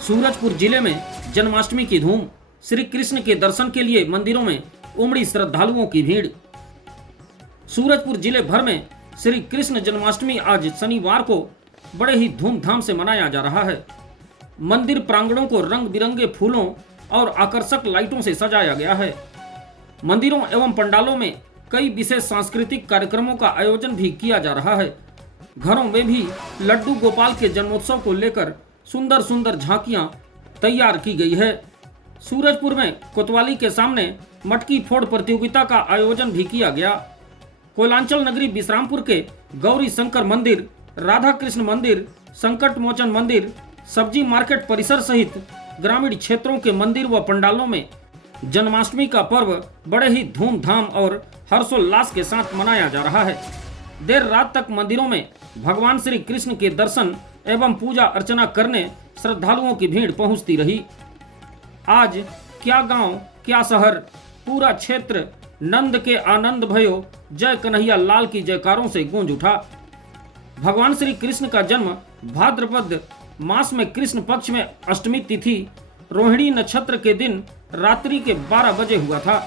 सूरजपुर जिले में जन्माष्टमी की धूम। श्री कृष्ण के दर्शन के लिए मंदिरों में उमड़ी श्रद्धालुओं की भीड़। सूरजपुर जिले भर में श्री कृष्ण जन्माष्टमी आज शनिवार को बड़े ही धूमधाम से मनाया जा रहा है। मंदिर प्रांगणों को रंग बिरंगे फूलों और आकर्षक लाइटों से सजाया गया है। मंदिरों एवं पंडालों में कई विशेष सांस्कृतिक कार्यक्रमों का आयोजन भी किया जा रहा है। घरों में भी लड्डू गोपाल के जन्मोत्सव को लेकर सुंदर सुंदर झांकियां तैयार की गई है। सूरजपुर में कोतवाली के सामने मटकी फोड़ प्रतियोगिता का आयोजन भी किया गया। कोयलांचल नगरी विश्रामपुर के गौरी शंकर मंदिर, राधा कृष्ण मंदिर, संकट मोचन मंदिर, सब्जी मार्केट परिसर सहित ग्रामीण क्षेत्रों के मंदिर व पंडालों में जन्माष्टमी का पर्व बड़े ही धूमधाम और हर्षोल्लास के साथ मनाया जा रहा है। देर रात तक मंदिरों में भगवान श्री कृष्ण के दर्शन एवं पूजा अर्चना करने श्रद्धालुओं की भीड़ पहुंचती रही। आज क्या गांव क्या शहर, पूरा क्षेत्र नंद के आनंद भयो जय कन्हैया लाल की जयकारों से गूंज उठा। भगवान श्री कृष्ण का जन्म भाद्रपद मास में कृष्ण पक्ष में अष्टमी तिथि रोहिणी नक्षत्र के दिन रात्रि के 12 बजे हुआ था।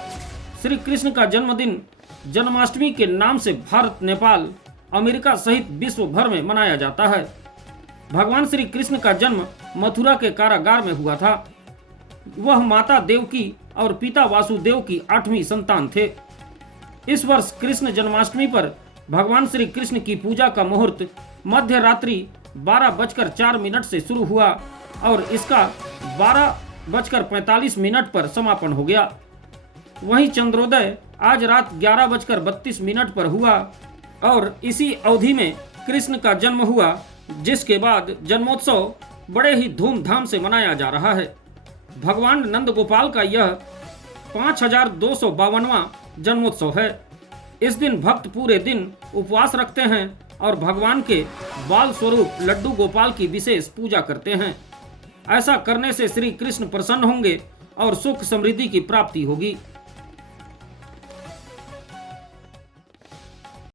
श्री कृष्ण का जन्मदिन जन्माष्टमी के नाम से भारत, नेपाल, अमेरिका सहित विश्व भर में मनाया जाता है। भगवान श्री कृष्ण का जन्म मथुरा के कारागार में हुआ था। वह माता देवकी और पिता वासुदेव की 8वीं संतान थे। इस वर्ष कृष्ण जन्माष्टमी पर भगवान श्री कृष्ण की पूजा का मुहूर्त मध्य रात्रि 12:04 से शुरू हुआ और इसका 12:45 पर समापन हो गया। वहीं चंद्रोदय आज रात 11:32 पर हुआ और इसी अवधि में कृष्ण का जन्म हुआ, जिसके बाद जन्मोत्सव बड़े ही धूमधाम से मनाया जा रहा है। भगवान नंद गोपाल का यह 5252वां जन्मोत्सव है। इस दिन भक्त पूरे दिन उपवास रखते हैं और भगवान के बाल स्वरूप लड्डू गोपाल की विशेष पूजा करते हैं। ऐसा करने से श्री कृष्ण प्रसन्न होंगे और सुख समृद्धि की प्राप्ति होगी।